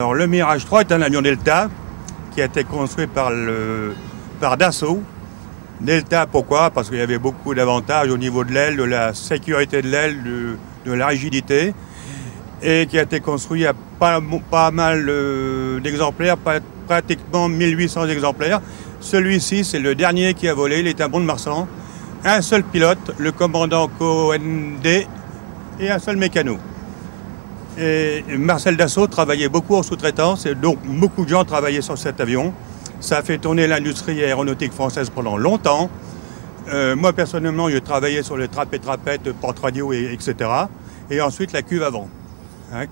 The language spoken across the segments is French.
Alors, le Mirage 3 est un avion Delta qui a été construit par Dassault. Delta, pourquoi? Parce qu'il y avait beaucoup d'avantages au niveau de l'aile, de la sécurité de l'aile, de la rigidité, et qui a été construit à pas mal d'exemplaires, pratiquement 1800 exemplaires. Celui-ci, c'est le dernier qui a volé, il est à Mont-de-Marsan. Un seul pilote, le commandant Cohen-D, et un seul mécano. Et Marcel Dassault travaillait beaucoup en sous-traitance, et donc beaucoup de gens travaillaient sur cet avion. Ça a fait tourner l'industrie aéronautique française pendant longtemps. Moi, personnellement, j'ai travaillé sur les trapètes, porte-radio, etc. Et ensuite, la cuve avant,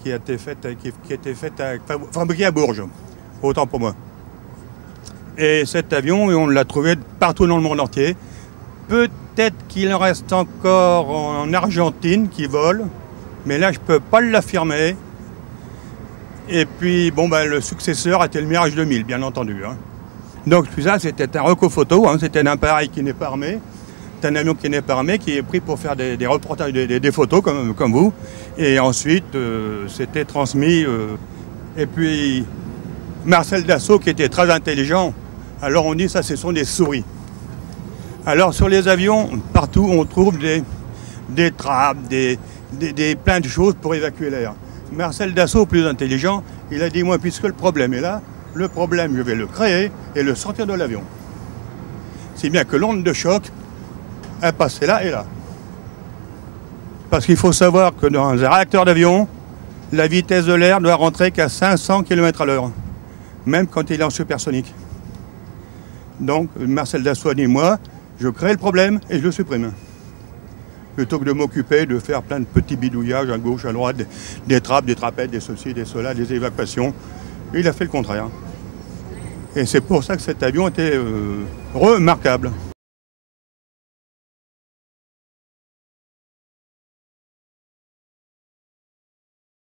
qui a été fabriquée à Bourges, autant pour moi. Et cet avion, on l'a trouvé partout dans le monde entier. Peut-être qu'il en reste encore en Argentine qui vole, mais là, je ne peux pas l'affirmer. Et puis, le successeur était le Mirage 2000, bien entendu. Donc, tout ça, c'était un recophoto, c'était un appareil qui n'est pas armé. C'est un avion qui n'est pas armé, qui est pris pour faire des reportages, des photos comme vous. Et ensuite, c'était transmis. Et puis, Marcel Dassault, qui était très intelligent, alors on dit ça, ce sont des souris. Alors, sur les avions, partout, on trouve des trappes, plein de choses pour évacuer l'air. Marcel Dassault, plus intelligent, il a dit, moi, puisque le problème est là, le problème, je vais le créer et le sortir de l'avion. Si bien que l'onde de choc est passée là et là. Parce qu'il faut savoir que dans un réacteur d'avion, la vitesse de l'air doit rentrer qu'à 500 km/h, même quand il est en supersonique. Donc, Marcel Dassault a dit, moi, je crée le problème et je le supprime. Plutôt que de m'occuper de faire plein de petits bidouillages à gauche, à droite, des trappes, des trapètes, des ceci, des cela, des évacuations. Il a fait le contraire. Et c'est pour ça que cet avion était remarquable.